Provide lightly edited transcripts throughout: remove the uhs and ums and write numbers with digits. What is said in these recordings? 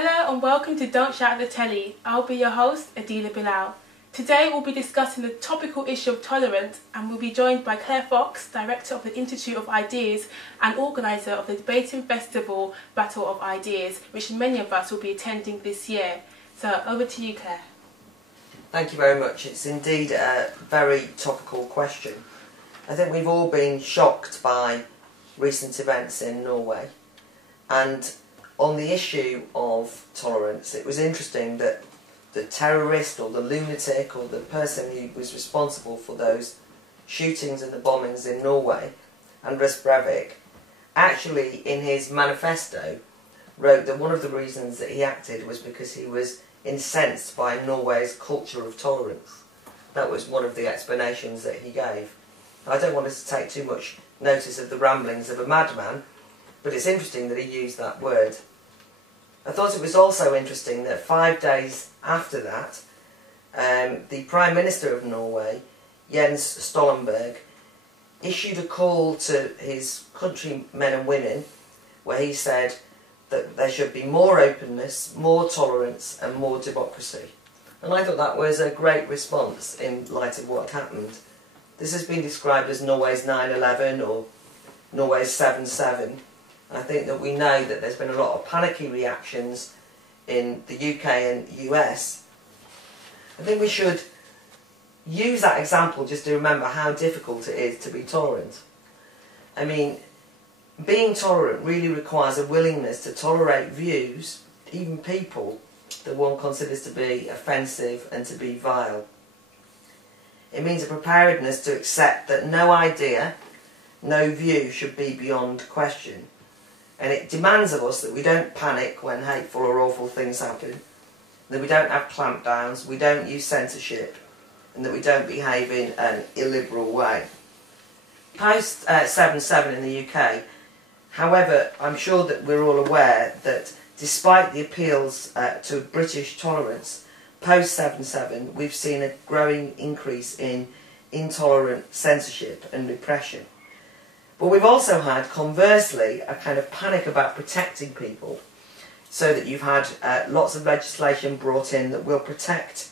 Hello and welcome to Don't Shout at the Telly. I'll be your host, Adila Bilal. Today we'll be discussing the topical issue of tolerance, and we'll be joined by Claire Fox, Director of the Institute of Ideas and organiser of the debating festival Battle of Ideas, which many of us will be attending this year. So over to you, Claire. Thank you very much. It's indeed a very topical question. I think we've all been shocked by recent events in Norway, and on the issue of tolerance, it was interesting that the terrorist or the lunatic or the person who was responsible for those shootings and the bombings in Norway, Anders Breivik, actually in his manifesto wrote that one of the reasons that he acted was because he was incensed by Norway's culture of tolerance. That was one of the explanations that he gave. I don't want us to take too much notice of the ramblings of a madman, but it's interesting that he used that word. I thought it was also interesting that 5 days after that, the Prime Minister of Norway, Jens Stoltenberg, issued a call to his countrymen and women where he said that there should be more openness, more tolerance and more democracy. And I thought that was a great response in light of what happened. This has been described as Norway's 9/11 or Norway's 7/7. I think that we know that there's been a lot of panicky reactions in the UK and US. I think we should use that example just to remember how difficult it is to be tolerant. I mean, being tolerant really requires a willingness to tolerate views, even people, that one considers to be offensive and to be vile. It means a preparedness to accept that no idea, no view should be beyond question. And it demands of us that we don't panic when hateful or awful things happen, that we don't have clampdowns, we don't use censorship, and that we don't behave in an illiberal way. Post 7/7 in the UK, however, I'm sure that we're all aware that despite the appeals to British tolerance, post 7/7 we've seen a growing increase in intolerant censorship and repression. But we've also had, conversely, a kind of panic about protecting people, so that you've had lots of legislation brought in that will protect,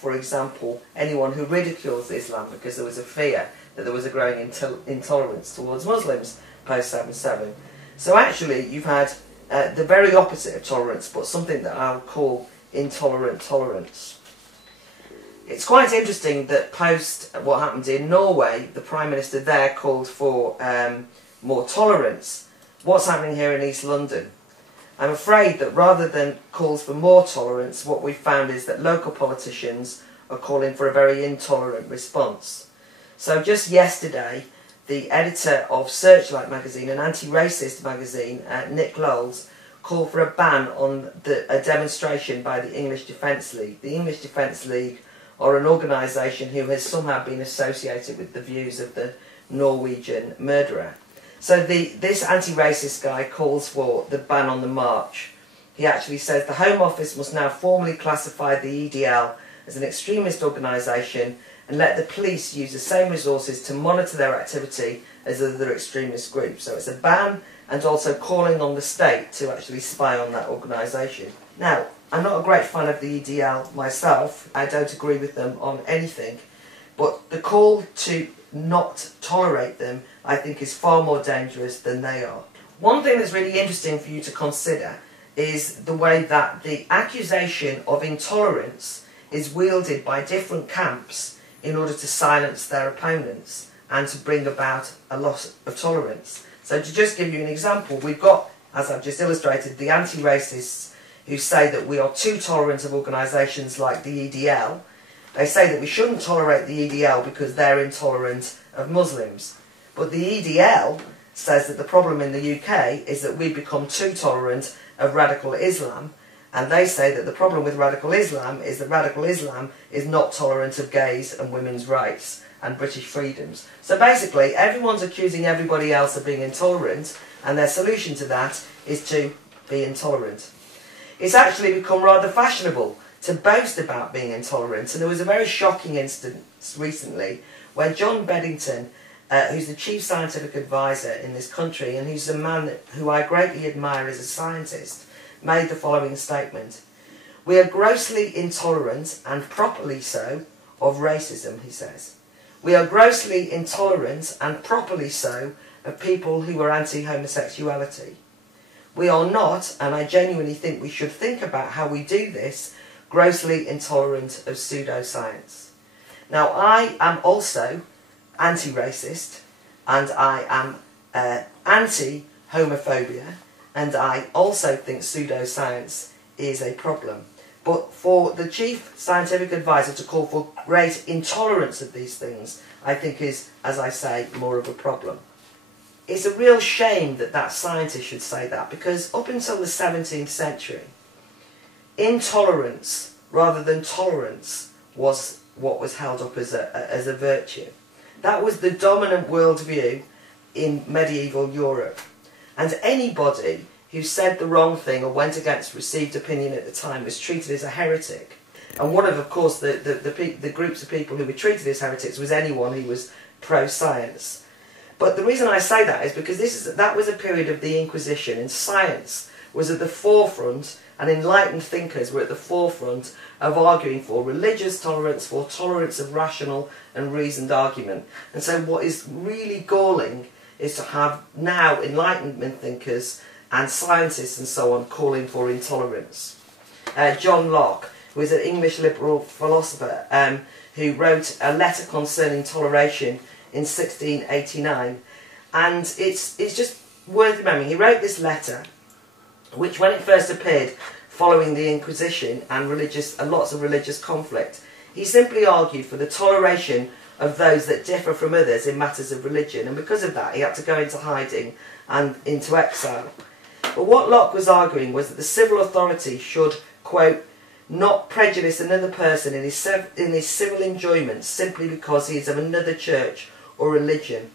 for example, anyone who ridicules Islam, because there was a fear that there was a growing intolerance towards Muslims post 7/7. So actually you've had the very opposite of tolerance, but something that I'll call intolerant tolerance. It's quite interesting that post what happened in Norway, the Prime Minister there called for more tolerance. What's happening here in East London? I'm afraid that rather than calls for more tolerance, what we've found is that local politicians are calling for a very intolerant response. So just yesterday, the editor of Searchlight magazine, an anti-racist magazine, Nick Lowles, called for a ban on a demonstration by the English Defence League. The English Defence League or an organisation who has somehow been associated with the views of the Norwegian murderer. So this anti-racist guy calls for the ban on the march. He actually says the Home Office must now formally classify the EDL as an extremist organisation and let the police use the same resources to monitor their activity as other extremist groups. So it's a ban and also calling on the state to actually spy on that organisation. Now, I'm not a great fan of the EDL myself. I don't agree with them on anything. But the call to not tolerate them, I think, is far more dangerous than they are. One thing that's really interesting for you to consider is the way that the accusation of intolerance is wielded by different camps in order to silence their opponents and to bring about a loss of tolerance. So to just give you an example, we've got, as I've just illustrated, the anti-racists who say that we are too tolerant of organisations like the EDL. They say that we shouldn't tolerate the EDL because they're intolerant of Muslims. But the EDL says that the problem in the UK is that we've become too tolerant of radical Islam, and they say that the problem with radical Islam is that radical Islam is not tolerant of gays and women's rights and British freedoms. So basically everyone's accusing everybody else of being intolerant, and their solution to that is to be intolerant. It's actually become rather fashionable to boast about being intolerant, and there was a very shocking instance recently where John Beddington, who's the chief scientific advisor in this country and who's a man who I greatly admire as a scientist, made the following statement: "We are grossly intolerant, and properly so, of racism," he says. "We are grossly intolerant, and properly so, of people who are anti-homosexuality. We are not, and I genuinely think we should think about how we do this, grossly intolerant of pseudoscience." Now, I am also anti-racist, and I am anti-homophobia, and I also think pseudoscience is a problem. But for the chief scientific advisor to call for great intolerance of these things, I think is, as I say, more of a problem. It's a real shame that that scientist should say that, because up until the 17th century, intolerance rather than tolerance was what was held up as a virtue. That was the dominant worldview in medieval Europe. And anybody who said the wrong thing or went against received opinion at the time was treated as a heretic. And one of course, the groups of people who were treated as heretics was anyone who was pro-science. But the reason I say that is because that was a period of the Inquisition, and science was at the forefront, and enlightened thinkers were at the forefront of arguing for religious tolerance, for tolerance of rational and reasoned argument. And so what is really galling is to have now Enlightenment thinkers and scientists and so on calling for intolerance. John Locke, who is an English liberal philosopher, who wrote a letter concerning toleration in 1689, and it's just worth remembering. He wrote this letter, which when it first appeared following the Inquisition and lots of religious conflict, he simply argued for the toleration of those that differ from others in matters of religion, and because of that he had to go into hiding and into exile. But what Locke was arguing was that the civil authority should, quote, "not prejudice another person in his civil enjoyments simply because he is of another church or religion."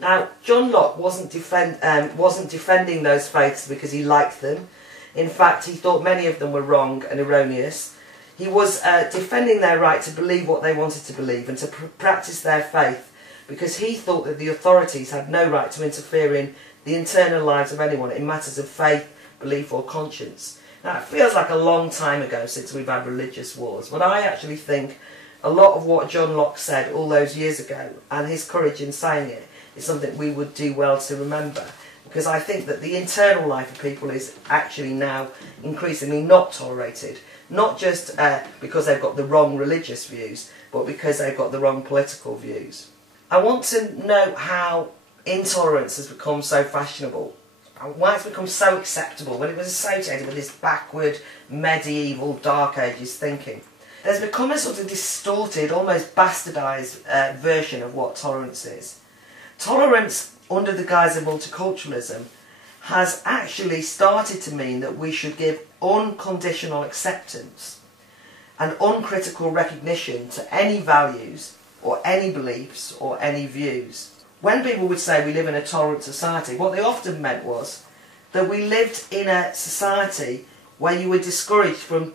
Now, John Locke wasn't defending those faiths because he liked them. In fact, he thought many of them were wrong and erroneous. He was defending their right to believe what they wanted to believe and to practice their faith, because he thought that the authorities had no right to interfere in the internal lives of anyone in matters of faith, belief or conscience. Now, it feels like a long time ago since we've had religious wars, but I actually think a lot of what John Locke said all those years ago, and his courage in saying it, is something we would do well to remember, because I think that the internal life of people is actually now increasingly not tolerated, not just because they've got the wrong religious views, but because they've got the wrong political views. I want to know how intolerance has become so fashionable, and why it's become so acceptable when it was associated with this backward, medieval, Dark Ages thinking. There's become a sort of distorted, almost bastardised version of what tolerance is. Tolerance, under the guise of multiculturalism, has actually started to mean that we should give unconditional acceptance and uncritical recognition to any values or any beliefs or any views. When people would say we live in a tolerant society, what they often meant was that we lived in a society where you were discouraged from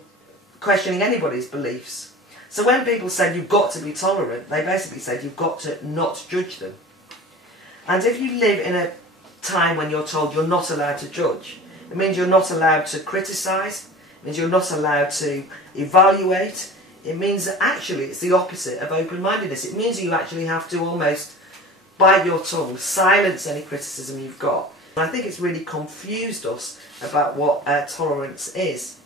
questioning anybody's beliefs. So when people said you've got to be tolerant, they basically said you've got to not judge them. And if you live in a time when you're told you're not allowed to judge, it means you're not allowed to criticise, it means you're not allowed to evaluate, it means that actually it's the opposite of open-mindedness. It means you actually have to almost bite your tongue, silence any criticism you've got. And I think it's really confused us about what tolerance is.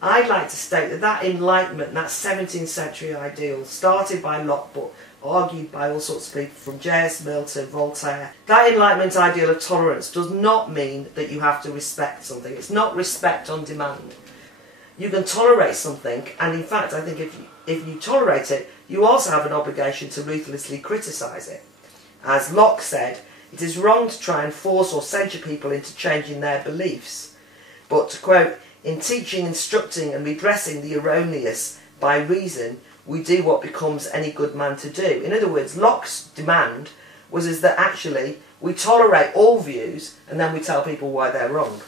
I'd like to state that that Enlightenment, that 17th century ideal, started by Locke but argued by all sorts of people from J.S. Mill to Voltaire, that Enlightenment ideal of tolerance does not mean that you have to respect something. It's not respect on demand. You can tolerate something, and in fact I think if you tolerate it, you also have an obligation to ruthlessly criticise it. As Locke said, it is wrong to try and force or censure people into changing their beliefs, but to quote, "In teaching, instructing and redressing the erroneous by reason, we do what becomes any good man to do." In other words, Locke's demand was that actually we tolerate all views and then we tell people why they're wrong.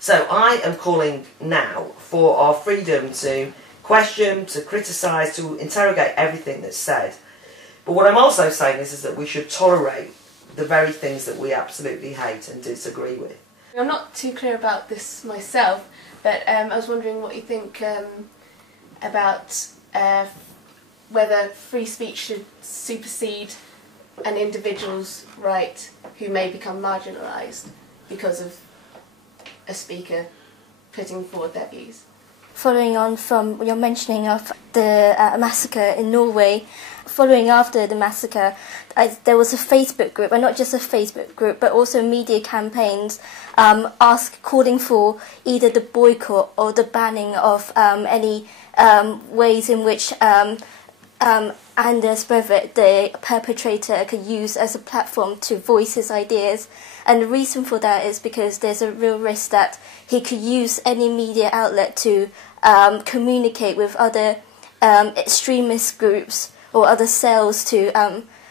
So I am calling now for our freedom to question, to criticise, to interrogate everything that's said. But what I'm also saying is that we should tolerate the very things that we absolutely hate and disagree with. I'm not too clear about this myself, But I was wondering what you think about whether free speech should supersede an individual's right who may become marginalised because of a speaker putting forward their views. Following on from your mentioning of the massacre in Norway, following after the massacre, there was a Facebook group, and not just a Facebook group, but also media campaigns calling for either the boycott or the banning of any ways in which Anders Breivik, the perpetrator, could use as a platform to voice his ideas. And the reason for that is because there's a real risk that he could use any media outlet to communicate with other extremist groups or other cells to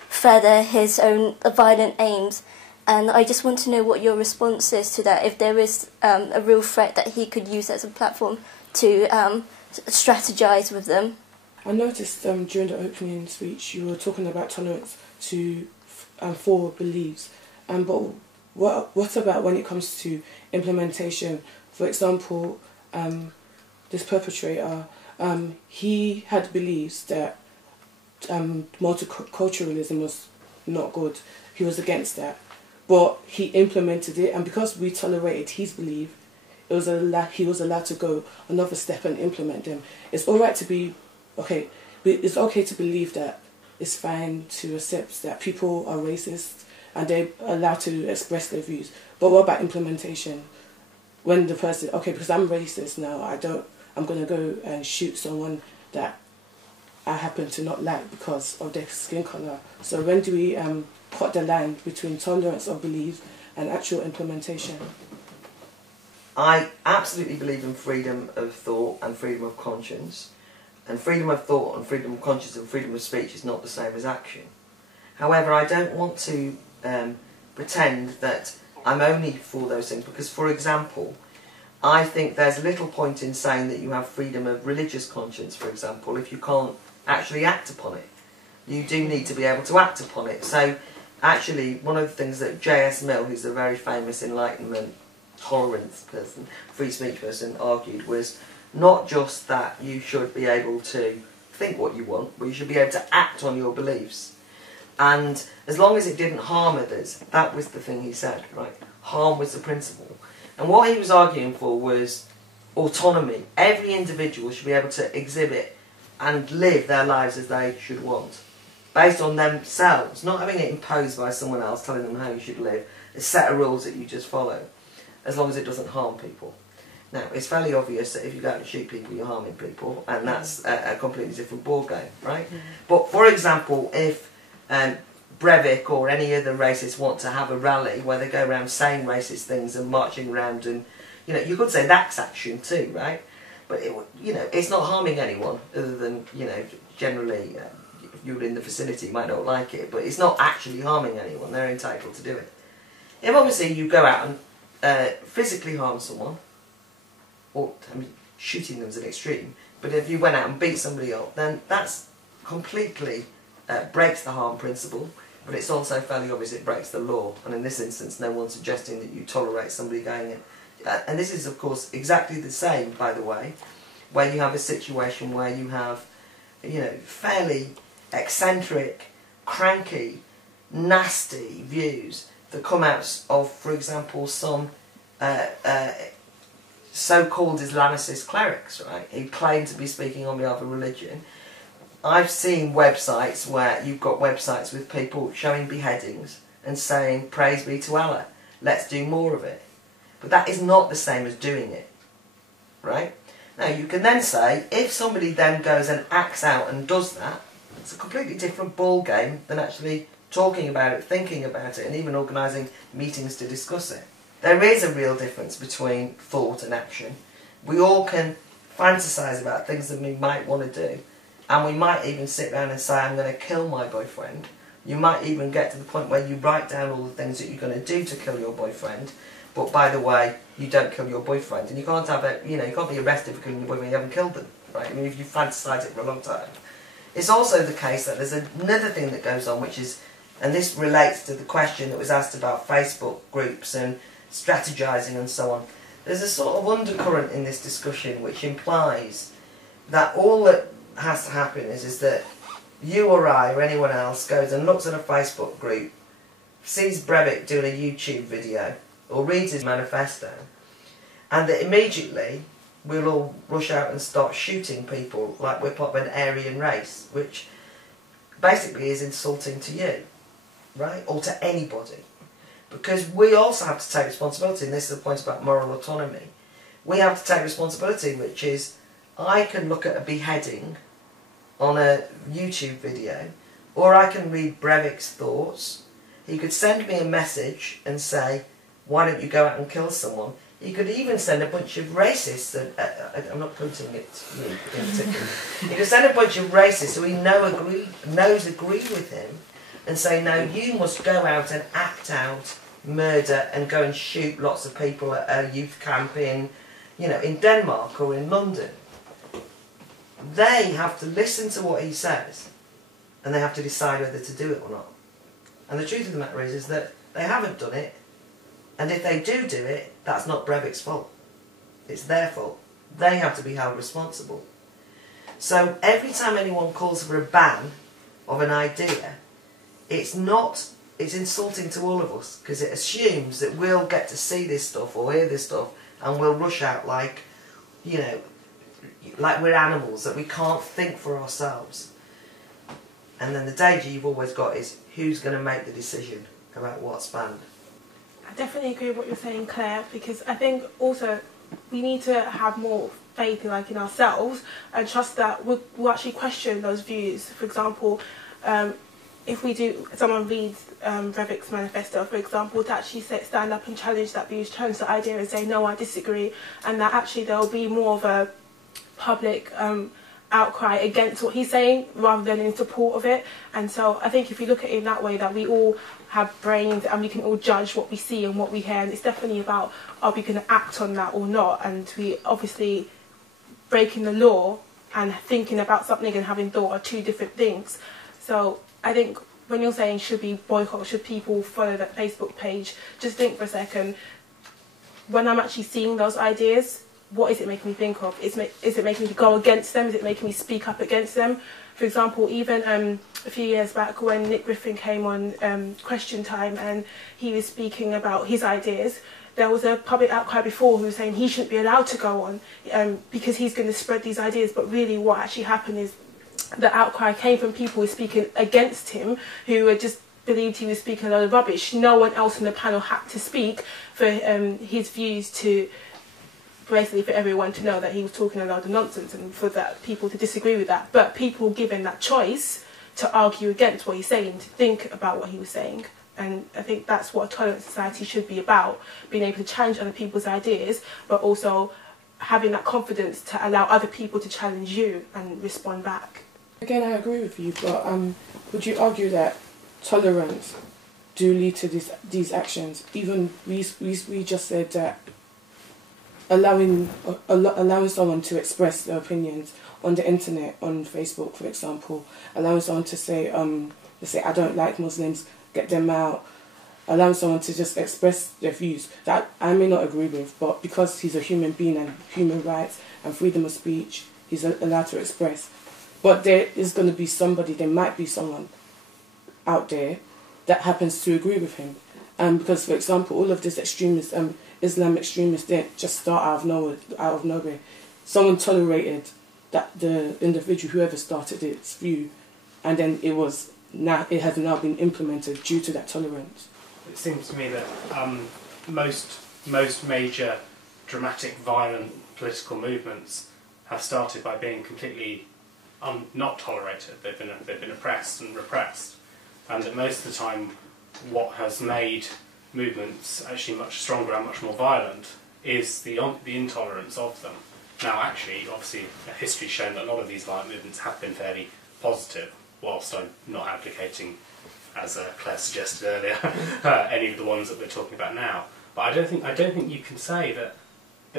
further his own violent aims. And I just want to know what your response is to that, if there is a real threat that he could use as a platform to strategize with them. I noticed during the opening speech you were talking about tolerance for beliefs, but what about when it comes to implementation? For example, this perpetrator, he had beliefs that multiculturalism was not good. He was against that, but he implemented it, and because we tolerated his belief, he was allowed to go another step and implement them. It's all right to be okay. It's okay to believe that. It's fine to accept that people are racist and they're allowed to express their views. But what about implementation? When the person, okay, because I'm racist now, I'm going to go and shoot someone that I happen to not like because of their skin colour. So when do we cut the line between tolerance of beliefs and actual implementation? I absolutely believe in freedom of thought and freedom of conscience. And freedom of thought and freedom of conscience and freedom of speech is not the same as action. However, I don't want to pretend that I'm only for those things because, for example, I think there's little point in saying that you have freedom of religious conscience, for example, if you can't actually act upon it. You do need to be able to act upon it. So, actually, one of the things that J.S. Mill, who's a very famous Enlightenment tolerance person, free speech person, argued was not just that you should be able to think what you want, but you should be able to act on your beliefs. And as long as it didn't harm others, that was the thing he said, right? Harm was the principle. And what he was arguing for was autonomy. Every individual should be able to exhibit and live their lives as they should want, based on themselves, not having it imposed by someone else telling them how you should live, a set of rules that you just follow, as long as it doesn't harm people. Now, it's fairly obvious that if you go out and shoot people, you're harming people, and that's a completely different ballgame, right? But, for example, if Breivik or any other racists want to have a rally where they go around saying racist things and marching around and, you know, you could say that's action too, right? But, it's not harming anyone other than, generally, if you're in the vicinity, you might not like it, but it's not actually harming anyone. They're entitled to do it. If, obviously, you go out and physically harm someone, or shooting them is an extreme, but if you went out and beat somebody up, then that's completely breaks the harm principle, but it's also fairly obvious it breaks the law, and in this instance no one's suggesting that you tolerate somebody going in. And this is of course exactly the same, by the way, where you have a situation where you have, fairly eccentric, cranky, nasty views that come out of, for example, some so-called Islamicist clerics, right, who claim to be speaking on behalf of religion. I've seen websites where you've got websites with people showing beheadings and saying, praise be to Allah, let's do more of it. But that is not the same as doing it, right? Now, you can then say, if somebody then goes and acts out and does that, it's a completely different ball game than actually talking about it, thinking about it, and even organising meetings to discuss it. There is a real difference between thought and action. We all can fantasise about things that we might want to do, and we might even sit down and say, I'm going to kill my boyfriend. You might even get to the point where you write down all the things that you're going to do to kill your boyfriend, but by the way, you don't kill your boyfriend, and you can't have a, you can't be arrested for killing your boyfriend, you haven't killed them, right? I mean, if you fantasise it for a long time. It's also the case that there's another thing that goes on, which is, and this relates to the question that was asked about Facebook groups and strategizing and so on. there's a sort of undercurrent in this discussion which implies that all that has to happen is that you or I or anyone else goes and looks at a Facebook group, sees Breivik doing a YouTube video or reads his manifesto, and that immediately we'll all rush out and start shooting people like we're part of an Aryan race, which basically is insulting to you, right, or to anybody. Because we also have to take responsibility, and this is the point about moral autonomy. We have to take responsibility, which is, I can look at a beheading on a YouTube video, or I can read Breivik's thoughts. He could send me a message and say, why don't you go out and kill someone? He could even send a bunch of racists, I'm not pointing at you in particular, he could send a bunch of racists who he knows agree with him and say, no, you must go out and act out murder and go and shoot lots of people at a youth camp in, you know, in Denmark or in London. They have to listen to what he says and they have to decide whether to do it or not. And the truth of the matter is that they haven't done it, and if they do it, that's not Breivik's fault. It's their fault. They have to be held responsible. So every time anyone calls for a ban of an idea, it's insulting to all of us, because it assumes that we'll get to see this stuff or hear this stuff and we'll rush out like, you know, like we're animals, that we can't think for ourselves. And then the danger you've always got is who's going to make the decision about what's banned. I definitely agree with what you're saying, Claire, because I think also we need to have more faith in ourselves and trust that we'll actually question those views. For example, if someone reads Breivik's manifesto, for example, to actually stand up and challenge that view, challenge the idea and say, no, I disagree, and that actually there will be more of a public outcry against what he's saying rather than in support of it. And so I think if you look at it in that way, that we all have brains and we can all judge what we see and what we hear, and it's definitely about, are we going to act on that or not? And we obviously, breaking the law and thinking about something and having thought are two different things. So I think when you're saying should we boycott, should people follow that Facebook page, just think for a second, when I'm actually seeing those ideas, what is it making me think of? Is it making me go against them? Is it making me speak up against them? For example, even a few years back when Nick Griffin came on Question Time and he was speaking about his ideas, there was a public outcry before who was saying he shouldn't be allowed to go on because he's going to spread these ideas. But really what actually happened is the outcry came from people who were speaking against him, who had just believed he was speaking a load of rubbish. No one else in the panel had to speak for his views to, basically for everyone to know that he was talking a load of nonsense, and for that people to disagree with that. But people given that choice to argue against what he's saying, to think about what he was saying. And I think that's what a tolerant society should be about, being able to challenge other people's ideas, but also having that confidence to allow other people to challenge you and respond back. Again, I agree with you, but would you argue that tolerance do lead to these actions? Even we just said that allowing someone to express their opinions on the internet, on Facebook, for example, allowing someone to say, I don't like Muslims, get them out, allowing someone to just express their views that I may not agree with, but because he's a human being and human rights and freedom of speech, he's allowed to express. But there is going to be there might be someone out there that happens to agree with him. Because, for example, all of this extremists, Islam extremists didn't just start out of nowhere. Someone tolerated that the individual, whoever started its view, and then it has now been implemented due to that tolerance. It seems to me that most major dramatic, violent political movements have started by being completely not tolerated. They've been oppressed and repressed, and that most of the time, what has made movements actually much stronger and much more violent is the intolerance of them. Now, actually, obviously, history's shown that a lot of these violent movements have been fairly positive, whilst I'm not advocating, as Claire suggested earlier, any of the ones that we're talking about now. But I don't think you can say that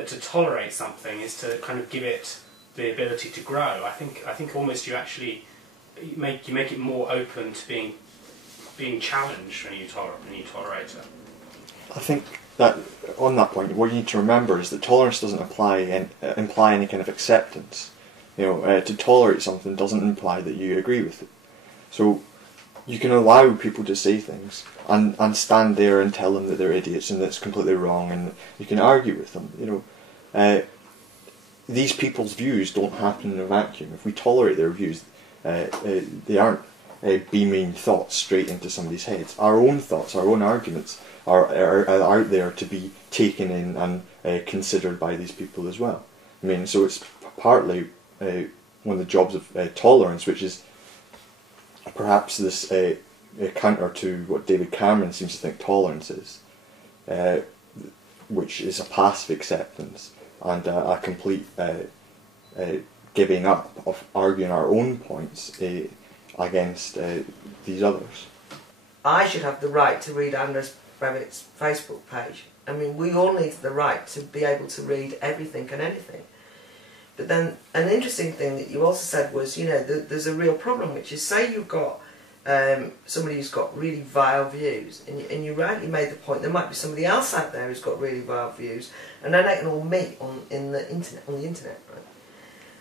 to tolerate something is to kind of give it the ability to grow. I think almost you make it more open to being challenged when you tolerate it. I think that on that point, what you need to remember is that tolerance doesn't imply any kind of acceptance. To tolerate something doesn't imply that you agree with it. So you can allow people to say things and stand there and tell them that they're idiots and that's completely wrong, and you can argue with them. These people's views don't happen in a vacuum. If we tolerate their views, they aren't beaming thoughts straight into somebody's heads. Our own thoughts, our own arguments are out there to be taken in and considered by these people as well. I mean, so it's partly one of the jobs of tolerance, which is perhaps this counter to what David Cameron seems to think tolerance is, which is a passive acceptance and a complete giving up of arguing our own points against these others. I should have the right to read Anders Brevit's Facebook page. I mean, we all need the right to be able to read everything and anything. But then an interesting thing that you also said was, there's a real problem, which is, say you've got somebody who's got really vile views, and you rightly made the point, there might be somebody else out there who's got really vile views, and then they can all meet on the internet,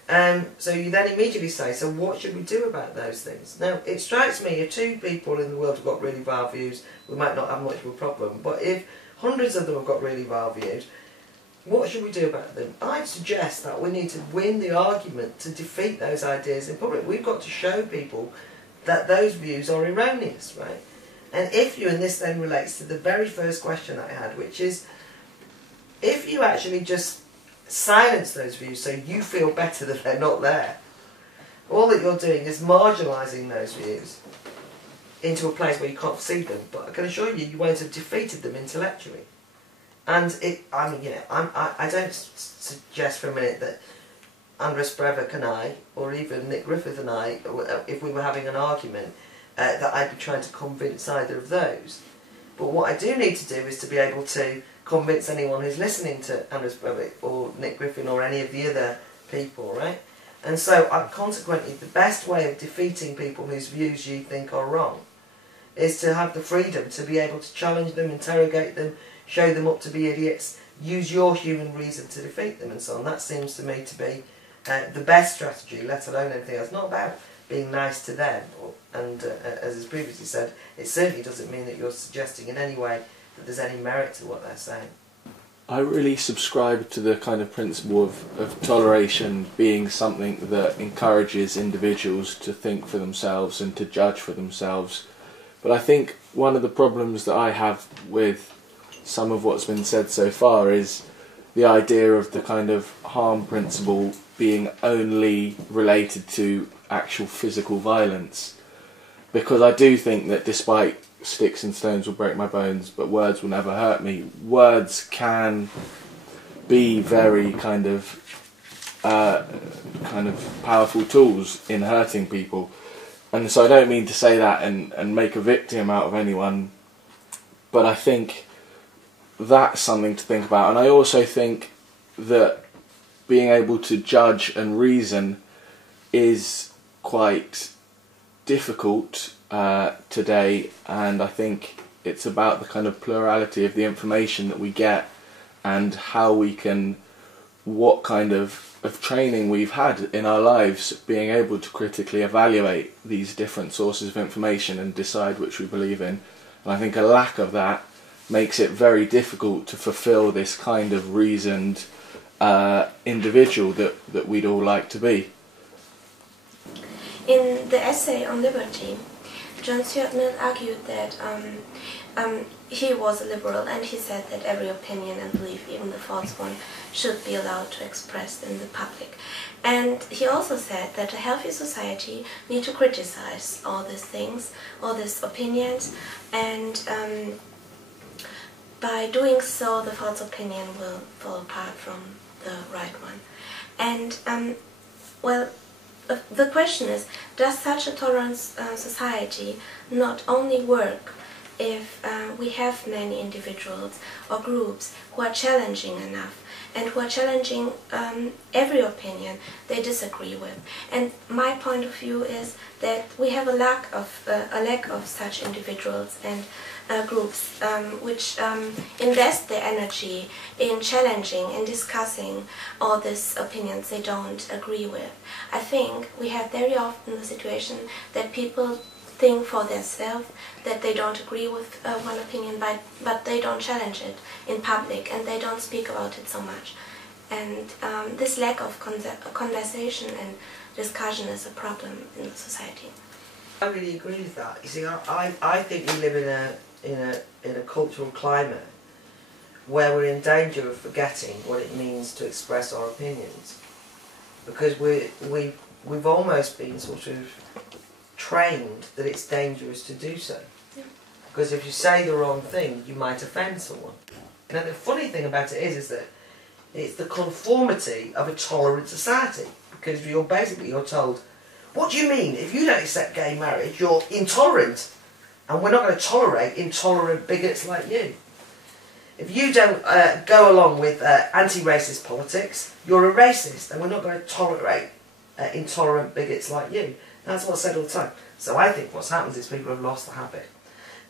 right? So you then immediately say, so what should we do about those things? Now, it strikes me, if two people in the world have got really vile views, we might not have much of a problem, but if hundreds of them have got really vile views, what should we do about them? I'd suggest that we need to win the argument to defeat those ideas in public. We've got to show people that those views are erroneous, right? And and this then relates to the very first question I had, which is, if you actually just silence those views so you feel better that they're not there, all that you're doing is marginalising those views into a place where you can't see them, but I can assure you, you won't have defeated them intellectually. And I don't suggest for a minute that Anders Breivik and I, or even Nick Griffith and I, if we were having an argument, that I'd be trying to convince either of those. But what I do need to do is to be able to convince anyone who's listening to Anders Breivik or Nick Griffin or any of the other people, right? And so, consequently, the best way of defeating people whose views you think are wrong is to have the freedom to be able to challenge them, interrogate them, show them up to be idiots, use your human reason to defeat them and so on. That seems to me to be the best strategy, let alone anything else. It's not about being nice to them, and as is previously said, it certainly doesn't mean that you're suggesting in any way that there's any merit to what they're saying. I really subscribe to the kind of principle of toleration being something that encourages individuals to think for themselves and to judge for themselves. But I think one of the problems that I have with some of what's been said so far is the idea of the kind of harm principle being only related to actual physical violence. Because I do think that despite sticks and stones will break my bones, but words will never hurt me, words can be very kind of powerful tools in hurting people. And so I don't mean to say that and make a victim out of anyone, but I think that's something to think about. And I also think that being able to judge and reason is quite difficult today, and I think it's about the kind of plurality of the information that we get and how we can, what kind of training we've had in our lives being able to critically evaluate these different sources of information and decide which we believe in. And I think a lack of that makes it very difficult to fulfill this kind of reasoned individual that we'd all like to be. In the essay on liberty, John Stuart Mill argued that he was a liberal, and he said that every opinion and belief, even the false one, should be allowed to express in the public. And he also said that a healthy society needs to criticize all these things, all these opinions, and by doing so the false opinion will fall apart from the right one. And well, the question is, does such a tolerant society not only work if we have many individuals or groups who are challenging enough and who are challenging every opinion they disagree with. And my point of view is that we have a lack of such individuals and groups which invest their energy in challenging and discussing all these opinions they don't agree with. I think we have very often the situation that people think for themselves that they don't agree with one opinion, but they don't challenge it in public and they don't speak about it so much. And this lack of conversation and discussion is a problem in the society. I really agree with that. You see, I think we live in a cultural climate where we're in danger of forgetting what it means to express our opinions, because we've almost been sort of trained that it's dangerous to do so. Yeah. Because if you say the wrong thing, you might offend someone. And the funny thing about it is that it's the conformity of a tolerant society, because you're told, what do you mean? If you don't accept gay marriage, you're intolerant, and we're not going to tolerate intolerant bigots like you. If you don't go along with anti-racist politics, you're a racist, and we're not going to tolerate intolerant bigots like you. That's what's said all the time. So I think what's happened is people have lost the habit.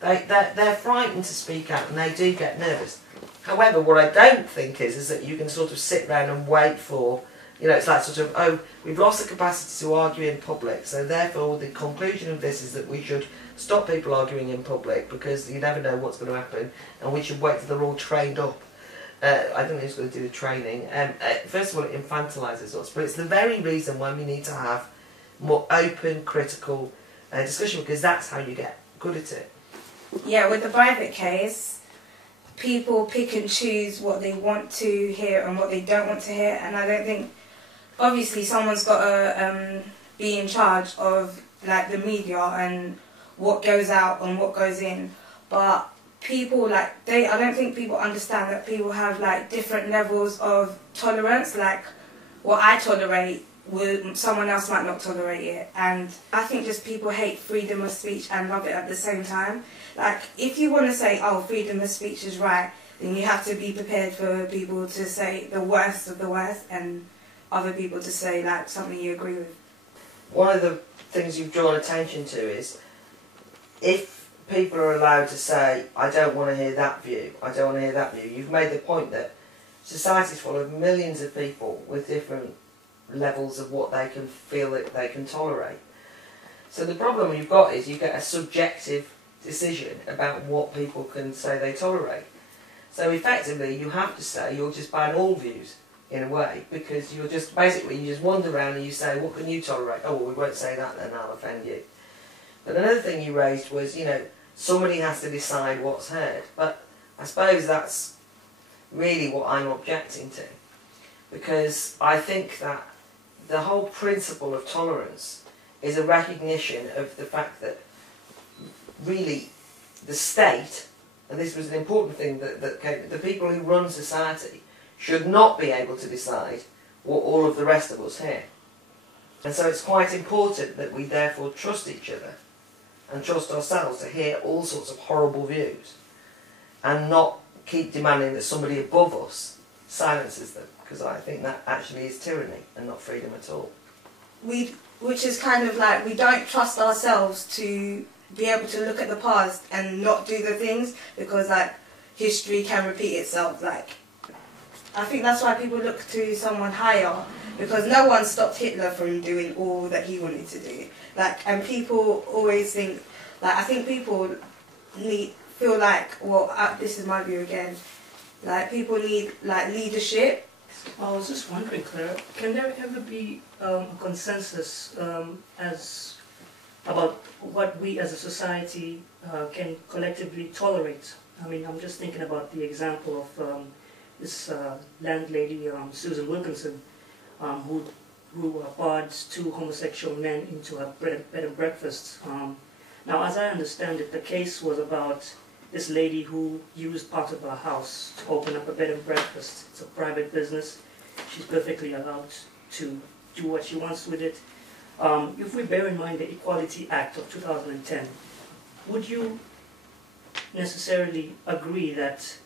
They're frightened to speak out, and they do get nervous. However, what I don't think is that you can sort of sit around and wait for, it's like sort of, oh, we've lost the capacity to argue in public, so therefore the conclusion of this is that we should stop people arguing in public because you never know what's going to happen, and we should wait till they're all trained up. I don't know who's going to do the training. First of all, it infantilises us, but it's the very reason why we need to have more open, critical discussion, because that's how you get good at it. Yeah, with the private case, people pick and choose what they want to hear and what they don't want to hear, and I don't think, obviously someone's got to be in charge of like the media and what goes out and what goes in, but people I don't think people understand that people have like different levels of tolerance. Like what I tolerate, someone else might not tolerate it, and I think just people hate freedom of speech and love it at the same time. Like if you want to say, oh, freedom of speech is right, then you have to be prepared for people to say the worst of the worst and other people to say like something you agree with. One of the things you've drawn attention to is if people are allowed to say, I don't want to hear that view, I don't want to hear that view, you've made the point that society is full of millions of people with different levels of what they can feel that they can tolerate. So the problem you've got is you get a subjective decision about what people can say they tolerate. So effectively you have to say you'll just ban all views in a way, because you're just basically, you just wander around and you say, what can you tolerate? Oh, well, we won't say that then, I'll offend you. But another thing you raised was, somebody has to decide what's heard. But I suppose that's really what I'm objecting to, because I think that the whole principle of tolerance is a recognition of the fact that really the state, and this was an important thing that came, the people who run society should not be able to decide what all of the rest of us hear. And so it's quite important that we therefore trust each other and trust ourselves to hear all sorts of horrible views and not keep demanding that somebody above us silences them, because I think that actually is tyranny and not freedom at all. Which is kind of like, we don't trust ourselves to be able to look at the past and not do the things, because like history can repeat itself. Like I think that's why people look to someone higher, because no one stopped Hitler from doing all that he wanted to do. Like, and people always think, like, I think people feel like, well, this is my view again, like people need like leadership. I was just wondering, Claire, can there ever be a consensus about what we as a society can collectively tolerate? I mean, I'm just thinking about the example of this landlady, Susan Wilkinson, who barred two homosexual men into her bed and breakfast. Now, as I understand it, the case was about this lady who used part of her house to open up a bed and breakfast. It's a private business. She's perfectly allowed to do what she wants with it. If we bear in mind the Equality Act of 2010, would you necessarily agree that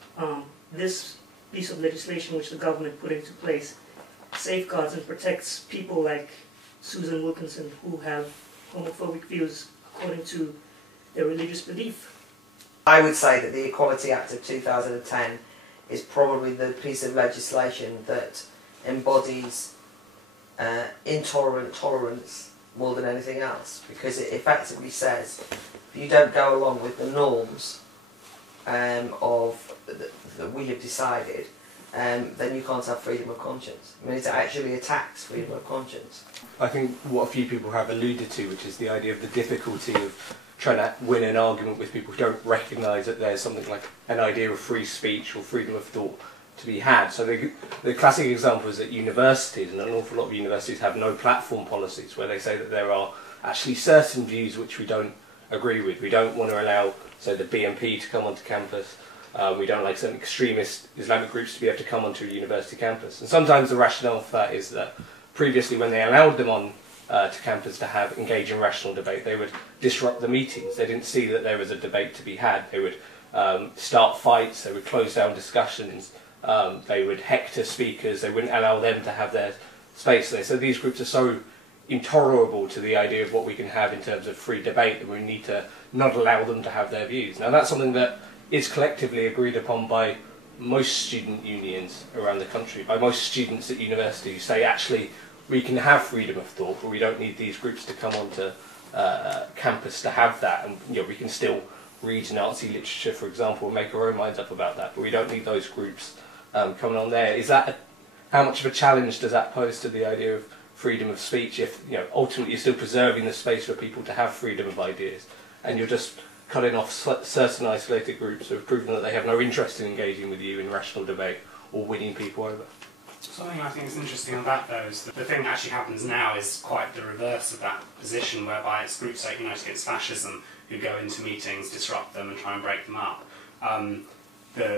this piece of legislation which the government put into place safeguards and protects people like Susan Wilkinson who have homophobic views according to their religious belief. I would say that the Equality Act of 2010 is probably the piece of legislation that embodies intolerant tolerance more than anything else, because it effectively says if you don't go along with the norms that we have decided, then you can't have freedom of conscience. I mean, it actually attacks freedom of conscience. I think what a few people have alluded to, which is the idea of the difficulty of trying to win an argument with people who don't recognise that there's something like an idea of free speech or freedom of thought to be had. So the classic example is that universities, and an awful lot of universities have no platform policies, where they say that there are actually certain views which we don't agree with. We don't want to allow, say, the BNP to come onto campus. We don't like some extremist Islamic groups to be able to come onto a university campus. And sometimes the rationale for that is that previously, when they allowed them on to campus to engage in rational debate, they would disrupt the meetings. They didn't see that there was a debate to be had. They would start fights, they would close down discussions, they would hector speakers, they wouldn't allow them to have their space there. So these groups are so intolerable to the idea of what we can have in terms of free debate that we need to not allow them to have their views. Now that's something that is collectively agreed upon by most student unions around the country, by most students at university who say actually we can have freedom of thought, but we don't need these groups to come onto campus to have that, and we can still read Nazi literature, for example, and make our own minds up about that, but we don't need those groups coming on there. Is that how much of a challenge does that pose to the idea of freedom of speech if ultimately you're still preserving the space for people to have freedom of ideas, and you're just cutting off certain isolated groups who have proven that they have no interest in engaging with you in rational debate or winning people over? Something I think is interesting on that, though, is that the thing that actually happens now is quite the reverse of that position, whereby it's groups like United Against Fascism who go into meetings, disrupt them and try and break them up,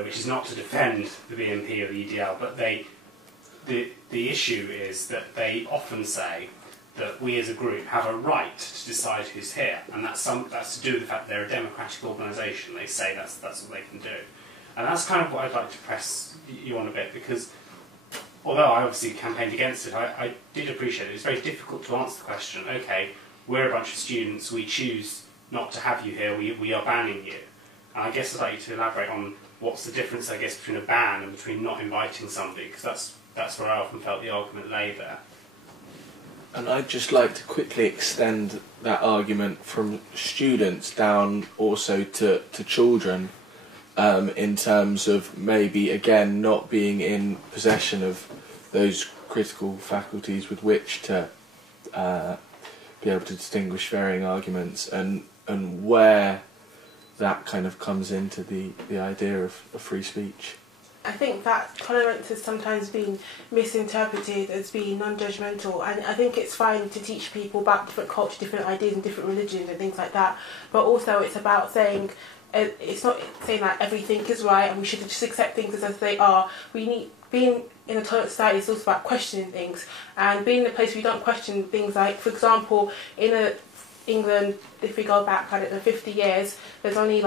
which is not to defend the BNP or the EDL, but the issue is that they often say that we as a group have a right to decide who's here, and that's to do with the fact that they're a democratic organisation. They say that's what they can do. And that's kind of what I'd like to press you on a bit, because although I obviously campaigned against it, I did appreciate it. It's very difficult to answer the question, okay, we're a bunch of students, we choose not to have you here, we are banning you. And I guess I'd like you to elaborate on what's the difference, I guess, between a ban and between not inviting somebody, because that's where I often felt the argument lay there. And I'd just like to quickly extend that argument from students down also to children, in terms of maybe, again, not being in possession of those critical faculties with which to be able to distinguish varying arguments, and where that kind of comes into the idea of free speech. I think that tolerance has sometimes been misinterpreted as being non-judgmental, and I think it's fine to teach people about different cultures, different ideas and different religions and things like that, but also it's about saying, it's not saying that everything is right and we should just accept things as they are. Being in a tolerant society is also about questioning things, and being in a place where you don't question things, like, for example, in England, if we go back, 50 years, there's only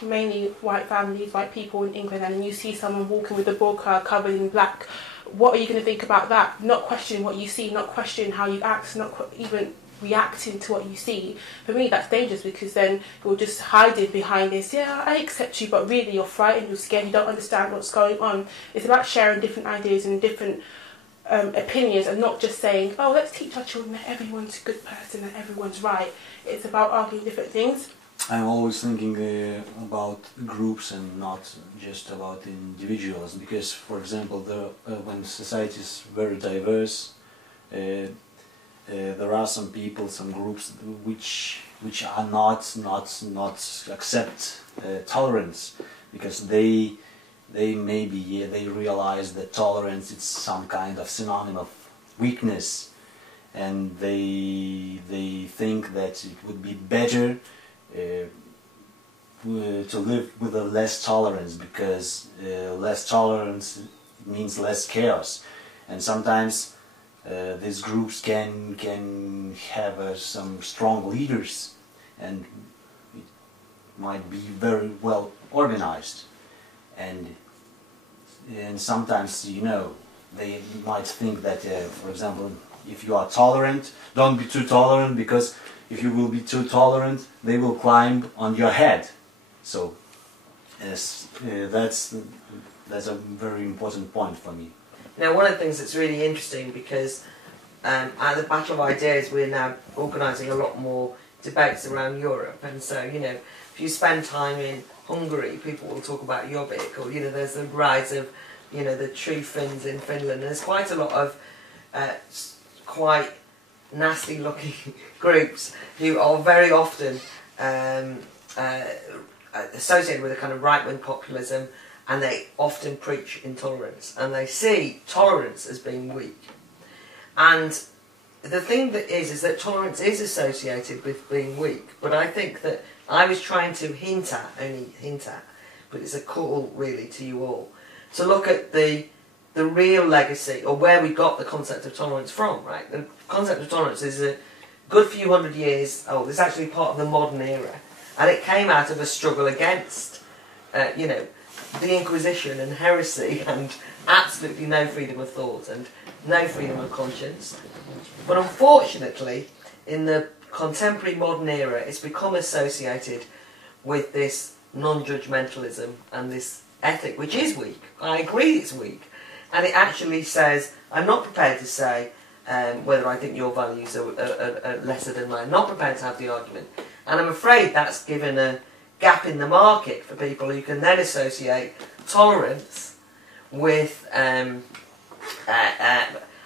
mainly white families, white people in England, and then you see someone walking with a burqa covered in black. What are you going to think about that? Not questioning what you see, not questioning how you act, not even reacting to what you see. For me, that's dangerous, because then you're just hiding behind this, yeah, I accept you, but really you're frightened, you're scared, you don't understand what's going on. It's about sharing different ideas and different opinions, and not just saying, oh, let's teach our children that everyone's a good person, that everyone's right. It's about arguing different things. I'm always thinking about groups and not just about individuals, because, for example, when society is very diverse, there are some people, some groups which are not accept tolerance, because they maybe they realize that tolerance is some kind of synonym of weakness, and they think that it would be better to live with a less tolerance, because less tolerance means less chaos, and sometimes these groups can have some strong leaders, and it might be very well organized, and and sometimes, you know, they might think that, for example, if you are tolerant, don't be too tolerant, because if you will be too tolerant, they will climb on your head. So yes, that's a very important point for me. Now, one of the things that's really interesting, because at the Battle of Ideas we're now organising a lot more debates around Europe, and so, you know, if you spend time in Hungary, people will talk about Jobbik, or, you know, there's the rise of, you know, the true Finns in Finland. There's quite a lot of quite nasty looking groups who are very often associated with a kind of right-wing populism, and they often preach intolerance, and they see tolerance as being weak. And the thing that is that tolerance is associated with being weak, but I think that I was trying to only hint at, but it's a call really to you all, to look at the real legacy, or where we got the concept of tolerance from, right? The concept of tolerance is a good few hundred years old. It's actually part of the modern era, and it came out of a struggle against, you know, the Inquisition and heresy, and absolutely no freedom of thought and no freedom of conscience. But unfortunately, in the contemporary modern era, it's become associated with this non-judgmentalism and this ethic, which is weak. I agree it's weak. And it actually says, I'm not prepared to say whether I think your values are lesser than mine. Not prepared to have the argument. And I'm afraid that's given a gap in the market for people who can then associate tolerance with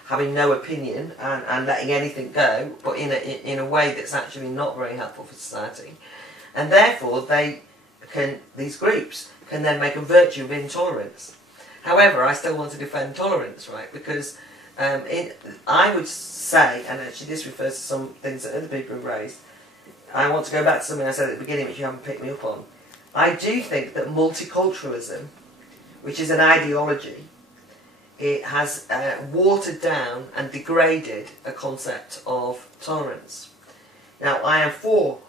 having no opinion and letting anything go, but in a way that's actually not very helpful for society. And therefore, these groups can then make a virtue of intolerance. However, I still want to defend tolerance, right? Because I would say, and actually this refers to some things that other people have raised, I want to go back to something I said at the beginning which you haven't picked me up on. I do think that multiculturalism, which is an ideology, it has watered down and degraded a concept of tolerance. Now, I am for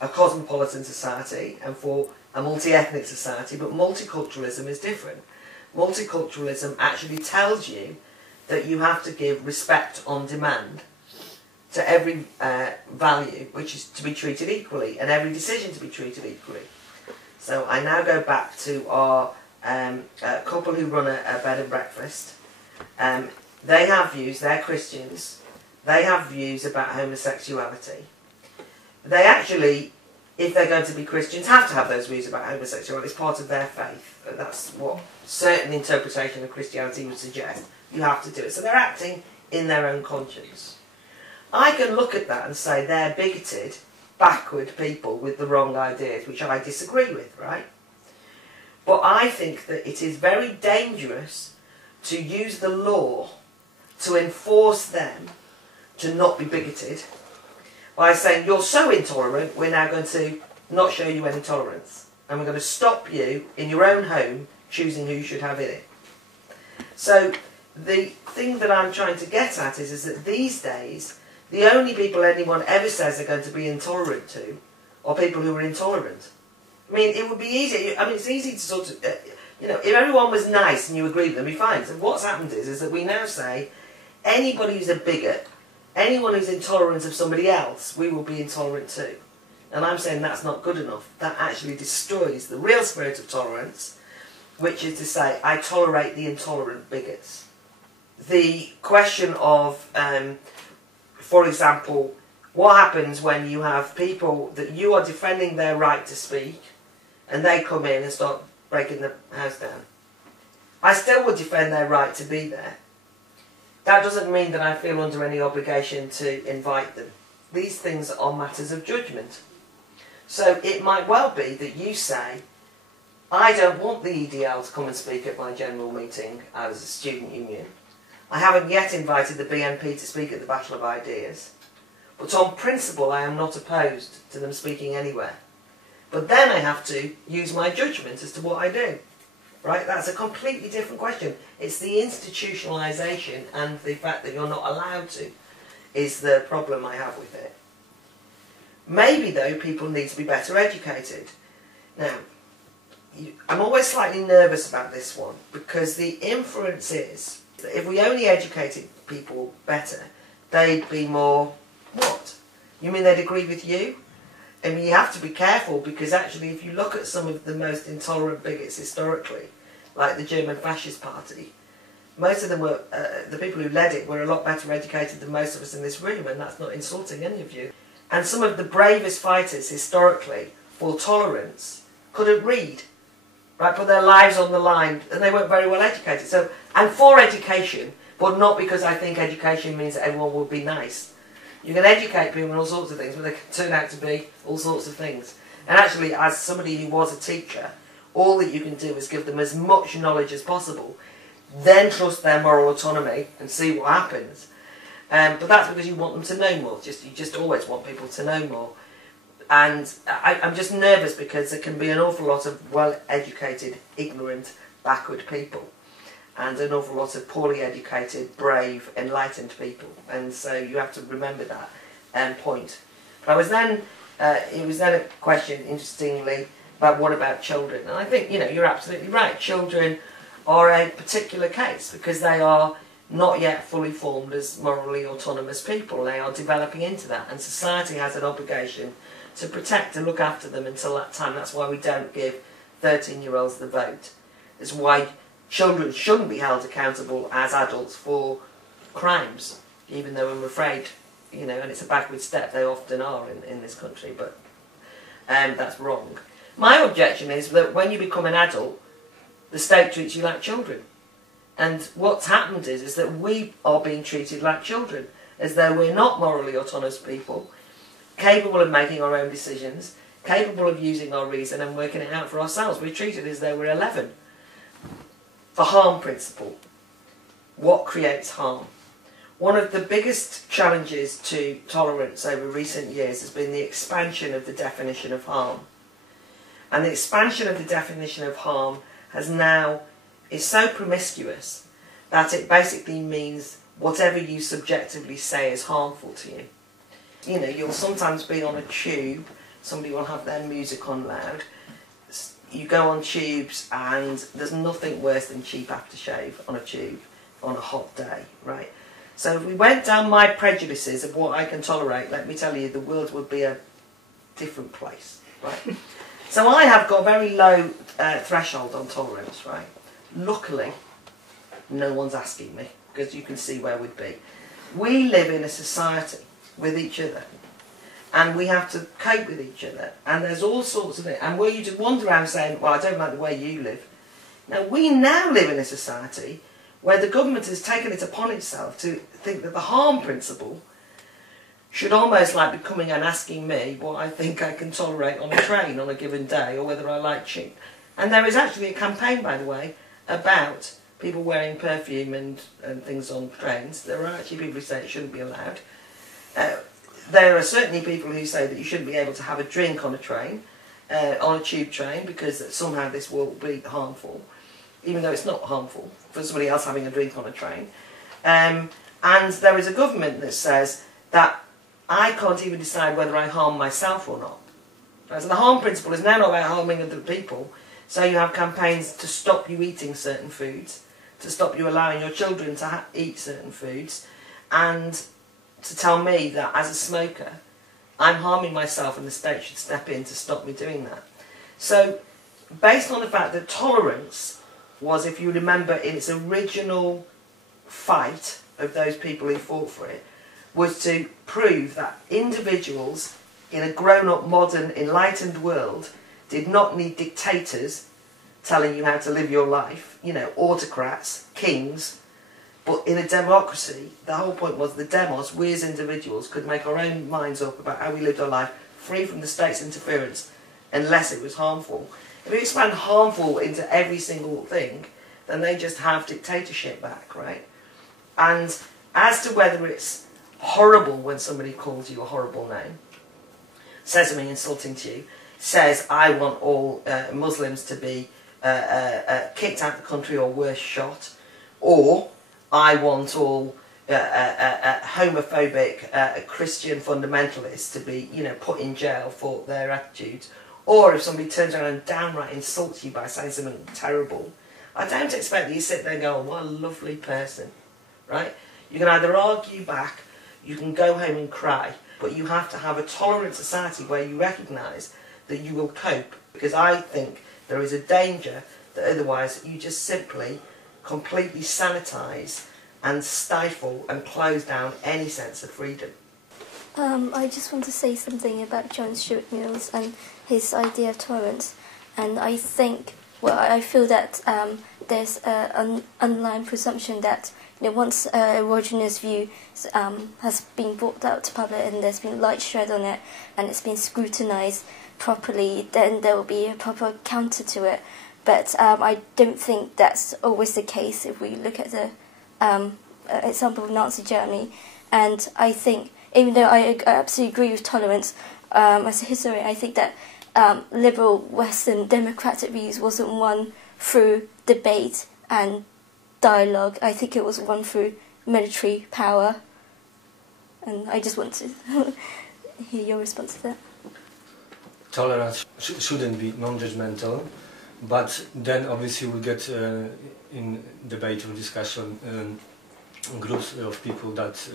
a cosmopolitan society and for a multi-ethnic society, but multiculturalism is different. Multiculturalism actually tells you that you have to give respect on demand to every value, which is to be treated equally, and every decision to be treated equally. So I now go back to our couple who run a bed and breakfast. They have views, they're Christians, they have views about homosexuality. They actually, if they're going to be Christians, have to have those views about homosexuality. It's part of their faith. That's what certain interpretation of Christianity would suggest. You have to do it. So they're acting in their own conscience. I can look at that and say they're bigoted, backward people with the wrong ideas, which I disagree with, right? But I think that it is very dangerous to use the law to enforce them to not be bigoted by saying, you're so intolerant, we're now going to not show you any tolerance. And we're going to stop you in your own home choosing who you should have in it. So the thing that I'm trying to get at is that these days, the only people anyone ever says they're going to be intolerant to are people who are intolerant. I mean, it would be easy. I mean, it's easy to sort of, you know, if everyone was nice and you agreed with them, it'd be fine. So what's happened is that we now say anybody who's a bigot, anyone who's intolerant of somebody else, we will be intolerant to. And I'm saying that's not good enough. That actually destroys the real spirit of tolerance, which is to say, I tolerate the intolerant bigots. The question of, for example, what happens when you have people that you are defending their right to speak, and they come in and start breaking the house down? I still would defend their right to be there. That doesn't mean that I feel under any obligation to invite them. These things are matters of judgment. So it might well be that you say, I don't want the EDL to come and speak at my general meeting as a student union. I haven't yet invited the BNP to speak at the Battle of Ideas. But on principle, I am not opposed to them speaking anywhere. But then I have to use my judgment as to what I do. Right? That's a completely different question. It's the institutionalisation and the fact that you're not allowed to is the problem I have with it. Maybe, though, people need to be better educated. Now, I'm always slightly nervous about this one, because the inference is that if we only educated people better, they'd be more what? You mean they'd agree with you? I mean, you have to be careful, because actually if you look at some of the most intolerant bigots historically, like the German Fascist Party, most of them were, the people who led it were a lot better educated than most of us in this room, and that's not insulting any of you. And some of the bravest fighters historically for tolerance couldn't read, right, put their lives on the line, and they weren't very well educated. So I'm for education, but not because I think education means that everyone will be nice. You can educate people in all sorts of things, but they can turn out to be all sorts of things. And actually, as somebody who was a teacher, all that you can do is give them as much knowledge as possible, then trust their moral autonomy and see what happens. But that's because you want them to know more. You just always want people to know more. And I'm just nervous because there can be an awful lot of well-educated, ignorant, backward people, and an awful lot of poorly educated, brave, enlightened people. And so you have to remember that point. But I was then, it was then a question, interestingly, about what about children? And I think, you know, you're absolutely right. Children are a particular case because they are not yet fully formed as morally autonomous people. They are developing into that, and society has an obligation to protect and look after them until that time. That's why we don't give 13-year-olds the vote. It's why children shouldn't be held accountable as adults for crimes, even though I'm afraid, you know, and it's a backward step, they often are in this country, but that's wrong. My objection is that when you become an adult, the state treats you like children. And what's happened is that we are being treated like children, as though we're not morally autonomous people, capable of making our own decisions, capable of using our reason and working it out for ourselves. We're treated as though we're 11. The harm principle. What creates harm? One of the biggest challenges to tolerance over recent years has been the expansion of the definition of harm. And the expansion of the definition of harm is so promiscuous that it basically means whatever you subjectively say is harmful to you. You know, you'll sometimes be on a tube, somebody will have their music on loud, you go on tubes and there's nothing worse than cheap aftershave on a tube on a hot day, right? So if we went down my prejudices of what I can tolerate, let me tell you, the world would be a different place, right? So I have got a very low threshold on tolerance, right? Luckily, no one's asking me, because you can see where we'd be. We live in a society with each other, and we have to cope with each other, and there's all sorts of it. And where you just wander around saying, well, I don't like the way you live. Now, we now live in a society where the government has taken it upon itself to think that the harm principle should almost like be coming and asking me what I think I can tolerate on a train on a given day, or whether I like cheap. And there is actually a campaign, by the way, about people wearing perfume and things on trains. There are actually people who say it shouldn't be allowed. There are certainly people who say that you shouldn't be able to have a drink on a train, on a tube train, because somehow this will be harmful, even though it's not harmful for somebody else having a drink on a train. And there is a government that says that I can't even decide whether I harm myself or not. So the harm principle is now not about harming other people. So you have campaigns to stop you eating certain foods, to stop you allowing your children to eat certain foods, and to tell me that as a smoker, I'm harming myself and the state should step in to stop me doing that. So, based on the fact that tolerance was, if you remember, in its original fight of those people who fought for it, was to prove that individuals in a grown-up, modern, enlightened world did not need dictators telling you how to live your life, you know, autocrats, kings. But in a democracy, the whole point was the demos, we as individuals could make our own minds up about how we lived our life, free from the state's interference, unless it was harmful. If you expand harmful into every single thing, then they just have dictatorship back, right? And as to whether it's horrible when somebody calls you a horrible name, says something insulting to you, says, I want all Muslims to be kicked out of the country or worse, shot, or I want all homophobic Christian fundamentalists to be, you know, put in jail for their attitudes, Or if somebody turns around and downright insults you by saying something terrible, I don't expect that you sit there and go, oh, what a lovely person, right? You can either argue back, you can go home and cry, but you have to have a tolerant society where you recognise that you will cope, because I think there is a danger that otherwise you just simply completely sanitise and stifle and close down any sense of freedom. I just want to say something about John Stuart Mills and his idea of tolerance. And I think, well, I feel that there's an underlying presumption that once a erogenous view has been brought out to public and there's been light shed on it and it's been scrutinised properly, then there will be a proper counter to it. But I don't think that's always the case if we look at the example of Nazi Germany. And I think, even though I absolutely agree with tolerance, as a historian, I think that liberal Western democratic views wasn't won through debate and dialogue. I think it was won through military power. And I just want to hear your response to that. Tolerance shouldn't be non-judgmental, but then obviously we get in debate or discussion groups of people that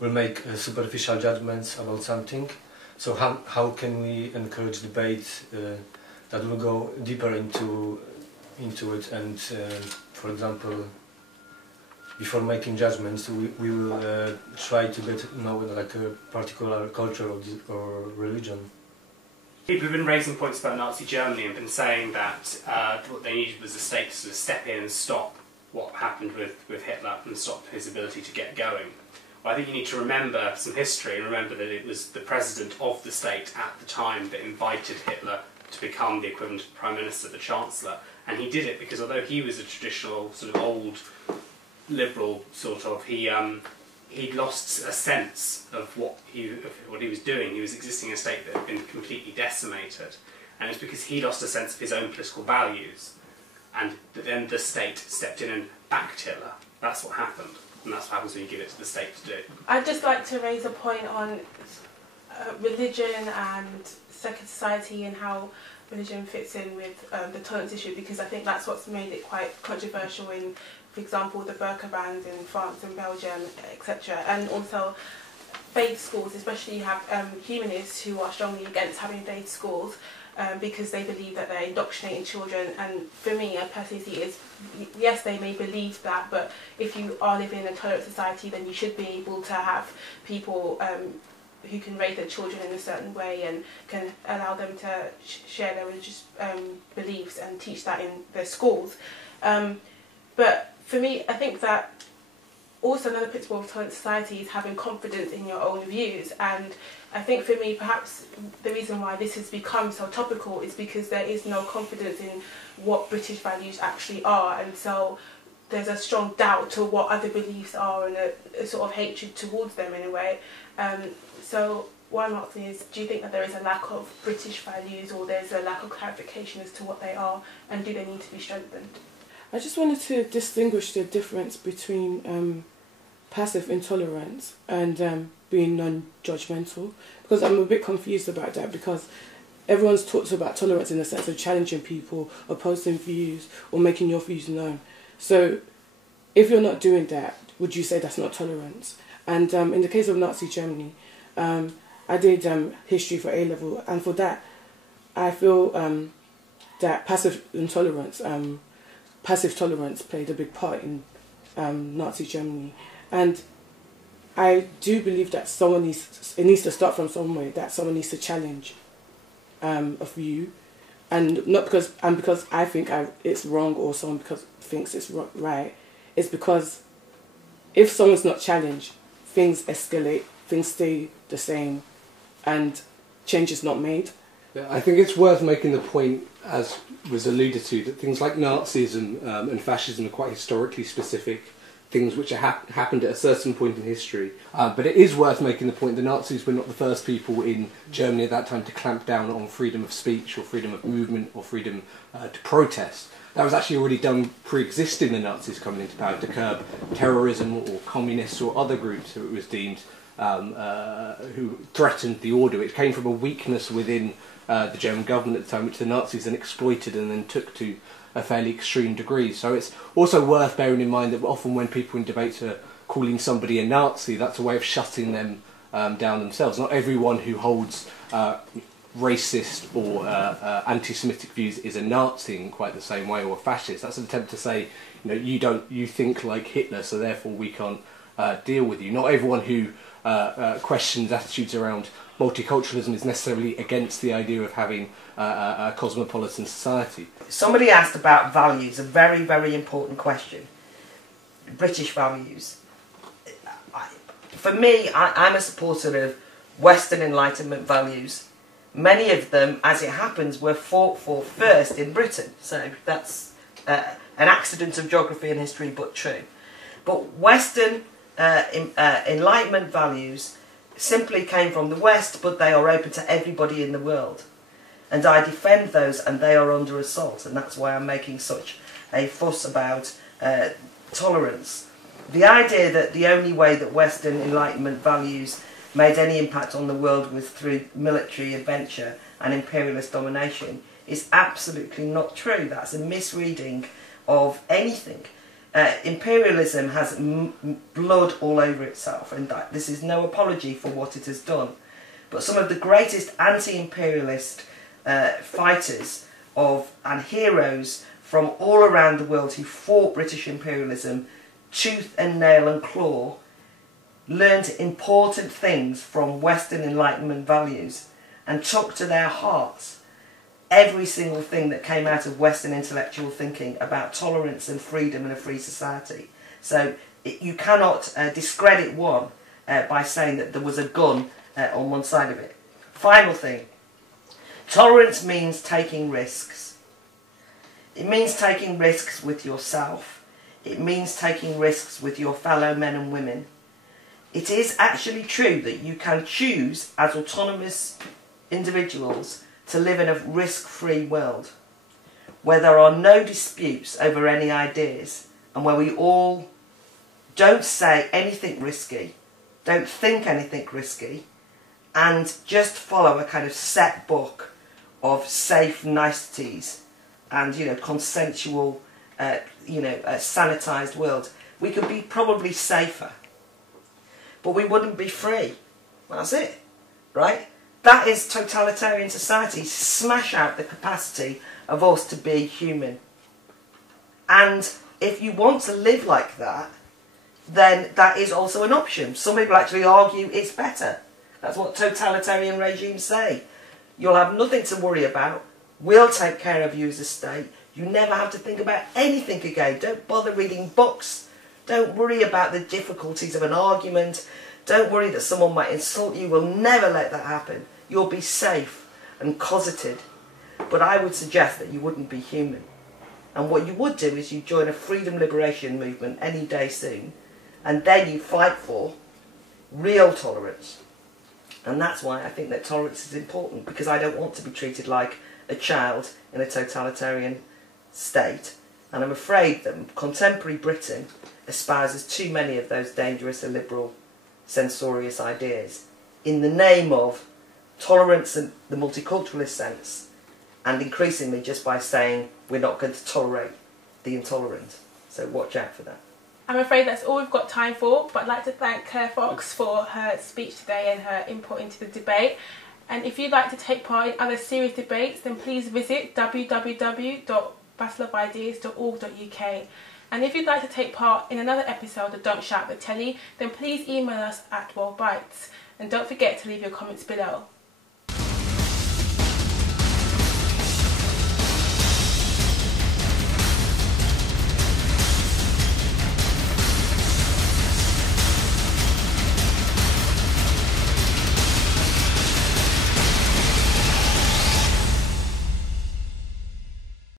will make superficial judgments about something. So how can we encourage debate that will go deeper into it, and for example, before making judgments we will try to get to know like a particular culture or religion. People have been raising points about Nazi Germany and been saying that what they needed was a state to sort of step in and stop what happened with Hitler and stop his ability to get going. Well, I think you need to remember some history and remember that it was the president of the state at the time that invited Hitler to become the equivalent of Prime Minister, the Chancellor, and he did it because although he was a traditional sort of old liberal sort of, he'd lost a sense of what he was doing. He was existing in a state that had been completely decimated, and it's because he lost a sense of his own political values, and then the state stepped in and backed Hitler. That's what happened, and that's what happens when you give it to the state to do. I'd just like to raise a point on religion and second society and how religion fits in with the tolerance issue, because I think that's what's made it quite controversial in, for example, the burqa bans in France and Belgium, etc. And also faith schools, especially you have humanists who are strongly against having faith schools because they believe that they're indoctrinating children. And for me, I personally see it as, yes, they may believe that, but if you are living in a tolerant society, then you should be able to have people who can raise their children in a certain way and can allow them to share their religious beliefs and teach that in their schools. But for me, I think that also another principle of tolerant society is having confidence in your own views. And I think for me, perhaps the reason why this has become so topical is because there is no confidence in what British values actually are. And so there's a strong doubt to what other beliefs are and a sort of hatred towards them in a way. So what I'm asking is, do you think that there is a lack of British values, or there's a lack of clarification as to what they are, and do they need to be strengthened? I just wanted to distinguish the difference between passive intolerance and being non-judgmental, because I'm a bit confused about that, because everyone's talked about tolerance in the sense of challenging people, opposing views, or making your views known. So if you're not doing that, would you say that's not tolerance? And in the case of Nazi Germany, I did history for A-level, and for that I feel that passive tolerance played a big part in Nazi Germany. And I do believe that it needs to start from somewhere, that someone needs to challenge a view, and not because I think it's wrong or someone thinks it's right. It's because if someone's not challenged, things escalate, things stay the same, and change is not made. Yeah, I think it's worth making the point, as was alluded to, that things like Nazism and fascism are quite historically specific things which happened at a certain point in history. But it is worth making the point the Nazis were not the first people in Germany at that time to clamp down on freedom of speech or freedom of movement or freedom to protest. That was actually already done pre-existing the Nazis coming into power, to curb terrorism or communists or other groups who it was deemed who threatened the order. It came from a weakness within the German government at the time, which the Nazis then exploited and then took to a fairly extreme degree. So it's also worth bearing in mind that often when people in debates are calling somebody a Nazi, that's a way of shutting them down themselves. Not everyone who holds racist or anti-Semitic views is a Nazi in quite the same way, or a fascist. That's an attempt to say, you think like Hitler, so therefore we can't deal with you. Not everyone who questions attitudes around multiculturalism is necessarily against the idea of having a cosmopolitan society. Somebody asked about values, a very, very important question. British values. For me, I'm a supporter of Western Enlightenment values. Many of them, as it happens, were fought for first in Britain. So that's an accident of geography and history, but true. But Western Enlightenment values simply came from the West, but they are open to everybody in the world. And I defend those, and they are under assault, and that's why I'm making such a fuss about tolerance. The idea that the only way that Western Enlightenment values made any impact on the world was through military adventure and imperialist domination is absolutely not true. That's a misreading of anything. Imperialism has blood all over itself, and this is no apology for what it has done. But some of the greatest anti-imperialist fighters and heroes from all around the world who fought British imperialism tooth and nail and claw learned important things from Western Enlightenment values and took to their hearts every single thing that came out of Western intellectual thinking about tolerance and freedom and a free society. So you cannot discredit one by saying that there was a gun on one side of it. Final thing. Tolerance means taking risks. It means taking risks with yourself. It means taking risks with your fellow men and women. It is actually true that you can choose as autonomous individuals to live in a risk-free world where there are no disputes over any ideas and where we all don't say anything risky, don't think anything risky, and just follow a kind of set book of safe niceties and, consensual, a sanitised world. We could be probably safer, but we wouldn't be free. That's it, right? That is totalitarian society. Smash out the capacity of us to be human. And if you want to live like that, then that is also an option. Some people actually argue it's better. That's what totalitarian regimes say. You'll have nothing to worry about. We'll take care of you as a state. You never have to think about anything again. Don't bother reading books. Don't worry about the difficulties of an argument. Don't worry that someone might insult you. We'll never let that happen. You'll be safe and cosseted. But I would suggest that you wouldn't be human. And what you would do is you join a freedom liberation movement any day soon, and then you fight for real tolerance. And that's why I think that tolerance is important, because I don't want to be treated like a child in a totalitarian state. And I'm afraid that contemporary Britain espouses too many of those dangerous illiberal, censorious ideas in the name of tolerance and the multiculturalist sense, and increasingly just by saying we're not going to tolerate the intolerant. So watch out for that. I'm afraid that's all we've got time for, but I'd like to thank Claire Fox for her speech today and her input into the debate. And if you'd like to take part in other serious debates, then please visit www.battleofideas.org.uk. And if you'd like to take part in another episode of Don't Shout at the Telly, then please email us at WORLDwrite. And don't forget to leave your comments below.